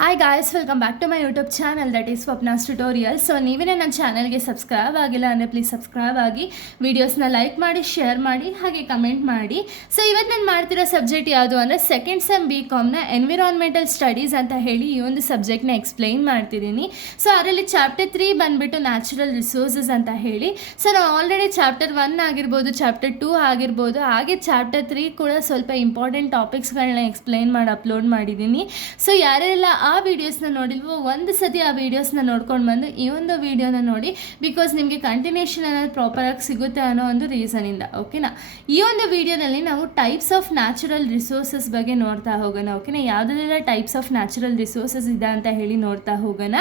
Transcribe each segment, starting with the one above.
Hi guys, welcome back to my YouTube channel that is Swapna's tutorial. So ನೀವೇ ನನ್ನ ಚಾನಲ್ಗೆ subscribe ಆಗಿಲ್ಲ ಅಂದರೆ ಪ್ಲೀಸ್ ಸಬ್ಸ್ಕ್ರೈಬ್ ಆಗಿ, ವೀಡಿಯೋಸ್ನ ಲೈಕ್ ಮಾಡಿ, ಶೇರ್ ಮಾಡಿ, ಹಾಗೆ ಕಮೆಂಟ್ ಮಾಡಿ. ಸೊ ಇವತ್ತು ನಾನು ಮಾಡ್ತಿರೋ ಸಬ್ಜೆಕ್ಟ್ ಯಾವುದು ಅಂದರೆ ಸೆಕೆಂಡ್ ಸೆಮ್ BComನ ಎನ್ವಿರಾನ್ಮೆಂಟಲ್ ಸ್ಟಡೀಸ್ ಅಂತ ಹೇಳಿ ಈ ಒಂದು ಸಬ್ಜೆಕ್ಟ್ನ ಎಕ್ಸ್ಪ್ಲೈನ್ ಮಾಡ್ತಿದ್ದೀನಿ. ಸೊ ಅದರಲ್ಲಿ ಚಾಪ್ಟರ್ 3 ಬಂದುಬಿಟ್ಟು ನ್ಯಾಚುರಲ್ ರಿಸೋರ್ಸಸ್ ಅಂತ ಹೇಳಿ. ಸೊ ನಾವು ಆಲ್ರೆಡಿ ಚಾಪ್ಟರ್ 1 ಆಗಿರ್ಬೋದು, ಚಾಪ್ಟರ್ 2 ಆಗಿರ್ಬೋದು, ಹಾಗೆ ಚಾಪ್ಟರ್ 3 ಕೂಡ ಸ್ವಲ್ಪ ಇಂಪಾರ್ಟೆಂಟ್ ಟಾಪಿಕ್ಸ್ಗಳನ್ನ ಎಕ್ಸ್ಪ್ಲೈನ್ ಮಾಡಿ ಅಪ್ಲೋಡ್ ಮಾಡಿದ್ದೀನಿ. ಸೊ ಯಾರೆಲ್ಲ ಆ ವಿಡಿಯೋಸ್ನ ನೋಡಿಲ್ವೋ ಒಂದು ಸತಿ ಆ ವಿಡಿಯೋಸ್ನ ನೋಡ್ಕೊಂಡು ಬಂದು ಈ ಒಂದು ವಿಡಿಯೋನ ನೋಡಿ, ಬಿಕಾಸ್ ನಿಮಗೆ ಕಂಟಿನ್ಯೂಷನ್ ಅನ್ನೋದು ಪ್ರಾಪರಾಗಿ ಸಿಗುತ್ತೆ ಅನ್ನೋ ಒಂದು ರೀಸನಿಂದ. ಓಕೆನಾ? ಈ ಒಂದು ವಿಡಿಯೋನಲ್ಲಿ ನಾವು ಟೈಪ್ಸ್ ಆಫ್ ನ್ಯಾಚುರಲ್ ರಿಸೋರ್ಸಸ್ ಬಗ್ಗೆ ನೋಡ್ತಾ ಹೋಗೋಣ. ಓಕೆನಾ? ಯಾವುದೆಲ್ಲ ಟೈಪ್ಸ್ ಆಫ್ ನ್ಯಾಚುರಲ್ ರಿಸೋರ್ಸಸ್ ಇದೆ ಅಂತ ಹೇಳಿ ನೋಡ್ತಾ ಹೋಗೋಣ.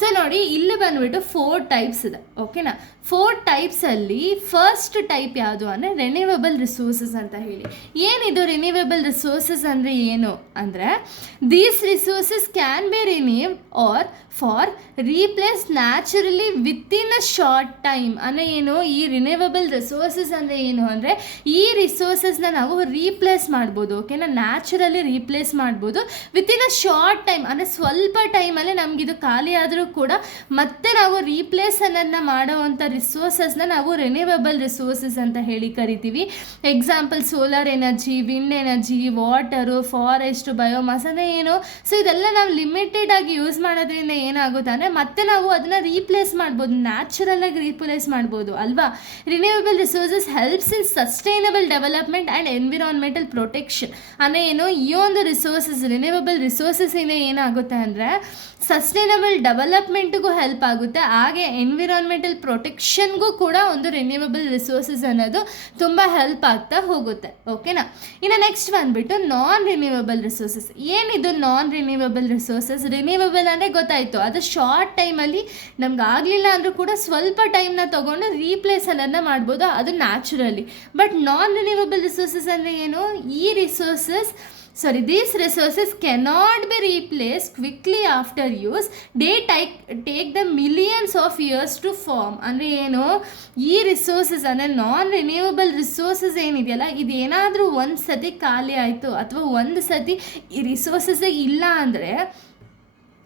ಸೊ ನೋಡಿ, ಇಲ್ಲಿ ಬಂದುಬಿಟ್ಟು 4 ಟೈಪ್ಸ್ ಇದೆ. ಓಕೆನಾ? 4 ಟೈಪ್ಸಲ್ಲಿ ಫಸ್ಟ್ ಟೈಪ್ ಯಾವುದು ಅಂದರೆ ರಿನ್ಯೂವೇಬಲ್ ರಿಸೋರ್ಸಸ್ ಅಂತ ಹೇಳಿ. ಏನಿದು ರಿನ್ಯೂವೇಬಲ್ ರಿಸೋರ್ಸಸ್ ಅಂದರೆ ಏನು ಅಂದರೆ, these resources can be renewed or for replace naturally within a short time. ಅಂದರೆ ಏನು, ಈ ರಿನ್ಯೂವೇಬಲ್ ರಿಸೋರ್ಸಸ್ ಅಂದರೆ ಏನು ಅಂದರೆ, ಈ ರಿಸೋರ್ಸಸ್ನ ನಾವು ರೀಪ್ಲೇಸ್ ಮಾಡ್ಬೋದು. ಓಕೆನಾ? ನ್ಯಾಚುರಲಿ ರೀಪ್ಲೇಸ್ ಮಾಡ್ಬೋದು ವಿತಿನ್ ಅ ಶಾರ್ಟ್ ಟೈಮ್. ಅಂದರೆ ಸ್ವಲ್ಪ ಟೈಮಲ್ಲಿ ನಮಗಿದು ಖಾಲಿ ಆದರೂ ಕೂಡ ಮತ್ತೆ ನಾವು ರೀಪ್ಲೇಸ್ ಅನ್ನೋದನ್ನ ಮಾಡೋವಂಥ ರಿಸೋರ್ಸಸ್ನ ನಾವು ರಿನ್ಯೂವೇಬಲ್ ರಿಸೋರ್ಸಸ್ ಅಂತ ಹೇಳಿ ಕರಿತೀವಿ. Example solar energy, wind energy, water, forest, biomass ಅಂದರೆ ಏನು. ಸೊ ಇದೆಲ್ಲ ನಾವು ಲಿಮಿಟೆಡ್ ಆಗಿ ಯೂಸ್ ಮಾಡೋದ್ರಿಂದ ಏನಾಗುತ್ತೆ ಅಂದರೆ ಮತ್ತೆ ನಾವು ಅದನ್ನು ರೀಪ್ಲೇಸ್ ಮಾಡ್ಬೋದು, ನ್ಯಾಚುರಲಾಗಿ ರೀಪ್ಲೇಸ್ ಮಾಡ್ಬೋದು ಅಲ್ವಾ. Renewable resources helps in sustainable development and environmental protection. ಅಂದರೆ ಏನು, ಈ ಒಂದು ರಿಸೋರ್ಸಸ್ ರಿನ್ಯೂವೇಬಲ್ ರಿಸೋರ್ಸಸ್ಸಿಂದ ಏನಾಗುತ್ತೆ ಅಂದರೆ ಸಸ್ಟೈನಬಲ್ ಡೆವಲಪ್ಮೆಂಟ್ಗೂ ಹೆಲ್ಪ್ ಆಗುತ್ತೆ, ಹಾಗೆ ಎನ್ವಿರಾನ್ಮೆಂಟಲ್ ಪ್ರೊಟೆಕ್ಷನ್ಗೂ ಕೂಡ ಒಂದು ರಿನ್ಯೂವೇಬಲ್ ರಿಸೋರ್ಸಸ್ ಅನ್ನೋದು ತುಂಬ ಹೆಲ್ಪ್ ಆಗ್ತಾ ಹೋಗುತ್ತೆ. ಓಕೆನಾ? ಇನ್ನು ನೆಕ್ಸ್ಟ್ ಬಂದುಬಿಟ್ಟು ನಾನ್ ರಿನ್ಯೂವೇಬಲ್ ರಿಸೋರ್ಸಸ್. ಏನಿದು ನಾನ್ ರಿನ್ಯೂವೇಬಲ್ ರಿಸೋರ್ಸಸ್? ರಿನ್ಯೂವೇಬಲ್ ಅಂದರೆ ಗೊತ್ತಾಯಿತು, ಅದು ಶಾರ್ಟ್ ಟೈಮಲ್ಲಿ ನಮ್ಗೆ ಆಗಲಿಲ್ಲ ಅಂದರೂ ಕೂಡ ಸ್ವಲ್ಪ ಟೈಮ್ನ ತೊಗೊಂಡು ರೀಪ್ಲೇಸ್ ಅನ್ನೋದನ್ನ ಮಾಡ್ಬೋದು, ಅದು naturally. But non renewable resources ಅಂದರೆ ಏನು, ಈ these resources cannot be replaced quickly after use. They take the millions of years to form. ಅಂದರೆ ಏನು, ಈ ರಿಸೋರ್ಸಸ್ ಅಂದರೆ ನಾನ್ ರಿನ್ಯೂವೇಬಲ್ ರಿಸೋರ್ಸಸ್ ಏನಿದೆಯಲ್ಲ, ಇದೇನಾದರೂ ಒಂದು ಸತಿ ಖಾಲಿ ಆಯಿತು ಅಥವಾ ಒಂದು ಸತಿ ಈ ರಿಸೋರ್ಸಸ್ಸೇ ಇಲ್ಲ ಅಂದರೆ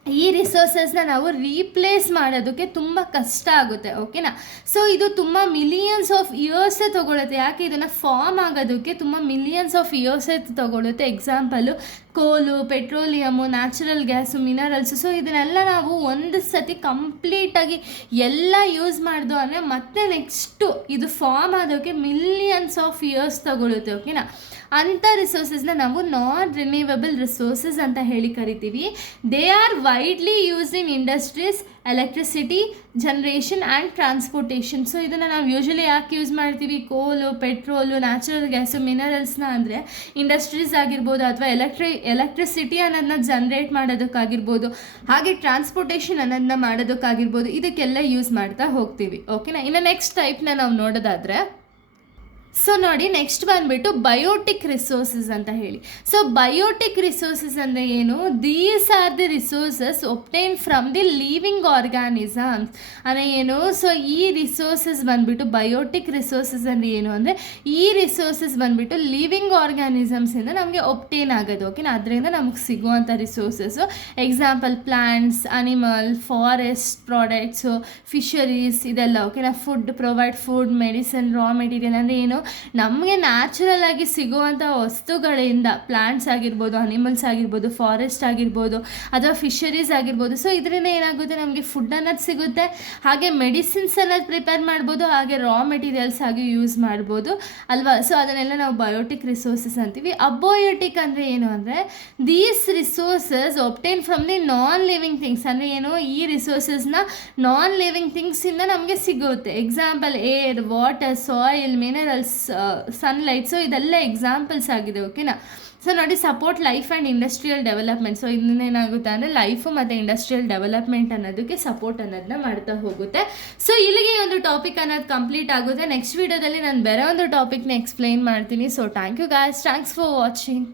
ಈ ರಿಸೋರ್ಸಸ್ನ ನಾವು ರೀಪ್ಲೇಸ್ ಮಾಡೋದಕ್ಕೆ ತುಂಬ ಕಷ್ಟ ಆಗುತ್ತೆ. ಓಕೆನಾ? ಸೊ ಇದು ತುಂಬ ಮಿಲಿಯನ್ಸ್ ಆಫ್ ಇಯರ್ಸೇ ತೊಗೊಳುತ್ತೆ. ಯಾಕೆ, ಇದನ್ನು ಫಾರ್ಮ್ ಆಗೋದಕ್ಕೆ ತುಂಬ ಮಿಲಿಯನ್ಸ್ ಆಫ್ ಇಯರ್ಸೇ ತೊಗೊಳುತ್ತೆ. ಎಕ್ಸಾಂಪಲು ಕೋಲು, ಪೆಟ್ರೋಲಿಯಮು, ನ್ಯಾಚುರಲ್ ಗ್ಯಾಸು, ಮಿನರಲ್ಸು. ಸೊ ಇದನ್ನೆಲ್ಲ ನಾವು ಒಂದು ಸತಿ ಕಂಪ್ಲೀಟಾಗಿ ಎಲ್ಲ ಯೂಸ್ ಮಾಡಿದೋ ಅಂದರೆ ಮತ್ತೆ ನೆಕ್ಸ್ಟು ಇದು ಫಾರ್ಮ್ ಆಗೋಕ್ಕೆ ಮಿಲಿಯನ್ಸ್ ಆಫ್ ಇಯರ್ಸ್ ತೊಗೊಳುತ್ತೆ. ಓಕೆನಾ? ಅಂಥ ರಿಸೋರ್ಸಸ್ನ ನಾವು ನಾನ್ ರಿನ್ಯೂವೇಬಲ್ ರಿಸೋರ್ಸಸ್ ಅಂತ ಹೇಳಿ ಕರಿತೀವಿ. They are widely used in industries, electricity generation and transportation. So ಇದನ್ನು ನಾವು ಯೂಶ್ವಲಿ ಯಾಕೆ ಯೂಸ್ ಮಾಡ್ತೀವಿ, ಕೋಲು, ಪೆಟ್ರೋಲು, ನ್ಯಾಚುರಲ್ ಗ್ಯಾಸು, ಮಿನರಲ್ಸ್ನ ಅಂದರೆ ಇಂಡಸ್ಟ್ರೀಸ್ ಆಗಿರ್ಬೋದು ಅಥವಾ ಎಲೆಕ್ಟ್ರಿಸಿಟಿ ಅನ್ನೋದನ್ನ ಜನ್ರೇಟ್ ಮಾಡೋದಕ್ಕಾಗಿರ್ಬೋದು, ಹಾಗೆ ಟ್ರಾನ್ಸ್ಪೋರ್ಟೇಷನ್ ಅನ್ನೋದನ್ನ ಮಾಡೋದಕ್ಕಾಗಿರ್ಬೋದು, ಇದಕ್ಕೆಲ್ಲ ಯೂಸ್ ಮಾಡ್ತಾ ಹೋಗ್ತೀವಿ. ಓಕೆನಾ? ಇನ್ನು ನೆಕ್ಸ್ಟ್ ಟೈಪ್ನ ನಾವು ನೋಡೋದಾದರೆ, ಸೊ ನೋಡಿ, ನೆಕ್ಸ್ಟ್ ಬಂದುಬಿಟ್ಟು ಬಯೋಟಿಕ್ ರಿಸೋರ್ಸಸ್ ಅಂತ ಹೇಳಿ. ಸೊ ಬಯೋಟಿಕ್ ರಿಸೋರ್ಸಸ್ ಅಂದರೆ ಏನು, these are the resources obtain from the living organisms. ಅಂದರೆ ಏನು, ಸೊ ಈ ರಿಸೋರ್ಸಸ್ ಬಂದುಬಿಟ್ಟು ಬಯೋಟಿಕ್ ರಿಸೋರ್ಸಸ್ ಅಂದರೆ ಏನು ಅಂದರೆ, ಈ ರಿಸೋರ್ಸಸ್ ಬಂದುಬಿಟ್ಟು ಲಿವಿಂಗ್ ಆರ್ಗ್ಯಾನಿಸಮ್ಸಿಂದ ನಮಗೆ ಒಬ್ಟೈನ್ ಆಗೋದು. ಓಕೆನಾ? ಅದರಿಂದ ನಮಗೆ ಸಿಗುವಂಥ resources example plants, animal, forest products, fisheries ಇದೆಲ್ಲ. ಓಕೆನಾ? Provide food, medicine, raw material ಅಂದರೆ ಏನು, ನಮಗೆ ನ್ಯಾಚುರಲ್ ಆಗಿ ಸಿಗುವಂಥ ವಸ್ತುಗಳಿಂದ, ಪ್ಲಾಂಟ್ಸ್ ಆಗಿರ್ಬೋದು, ಅನಿಮಲ್ಸ್ ಆಗಿರ್ಬೋದು, ಫಾರೆಸ್ಟ್ ಆಗಿರ್ಬೋದು ಅಥವಾ ಫಿಶರೀಸ್ ಆಗಿರ್ಬೋದು. ಸೊ ಇದರಿಂದ ಏನಾಗುತ್ತೆ, ನಮಗೆ ಫುಡ್ ಅನ್ನೋದು ಸಿಗುತ್ತೆ, ಹಾಗೆ ಮೆಡಿಸಿನ್ಸ್ ಅನ್ನೋದು ಪ್ರಿಪೇರ್ ಮಾಡ್ಬೋದು, ಹಾಗೆ ರಾ ಮೆಟೀರಿಯಲ್ಸ್ ಆಗಿ ಯೂಸ್ ಮಾಡ್ಬೋದು ಅಲ್ವಾ. ಸೊ ಅದನ್ನೆಲ್ಲ ನಾವು ಬಯೋಟಿಕ್ ರಿಸೋರ್ಸಸ್ ಅಂತೀವಿ. ಅಬಯೋಟಿಕ್ ಅಂದರೆ ಏನು ಅಂದರೆ, these resources obtain from the non living things. ಅಂದರೆ ಏನು, ಈ ರಿಸೋರ್ಸಸ್ನ ನಾನ್ ಲಿವಿಂಗ್ ಥಿಂಗ್ಸಿಂದ ನಮಗೆ ಸಿಗುತ್ತೆ. Example air, water, soil, minerals, sunlight. So ಇದೆಲ್ಲ ಎಕ್ಸಾಂಪಲ್ಸ್ ಆಗಿದೆ. ಓಕೆನಾ? ಸೊ ನೋಡಿ, support life and industrial development. So ಇನ್ನೇನಾಗುತ್ತೆ ಅಂದರೆ ಲೈಫು ಮತ್ತು ಇಂಡಸ್ಟ್ರಿಯಲ್ ಡೆವಲಪ್ಮೆಂಟ್ ಅನ್ನೋದಕ್ಕೆ ಸಪೋರ್ಟ್ ಅನ್ನೋದನ್ನ ಮಾಡ್ತಾ ಹೋಗುತ್ತೆ. ಸೊ ಇಲ್ಲಿಗೆ ಒಂದು ಟಾಪಿಕ್ ಅನ್ನೋದು ಕಂಪ್ಲೀಟ್ ಆಗುತ್ತೆ. ನೆಕ್ಸ್ಟ್ ವೀಡಿಯೋದಲ್ಲಿ ನಾನು ಬೇರೆ ಒಂದು ಟಾಪಿಕ್ನ ಎಕ್ಸ್ಪ್ಲೈನ್ ಮಾಡ್ತೀನಿ. So thank you guys, thanks for watching.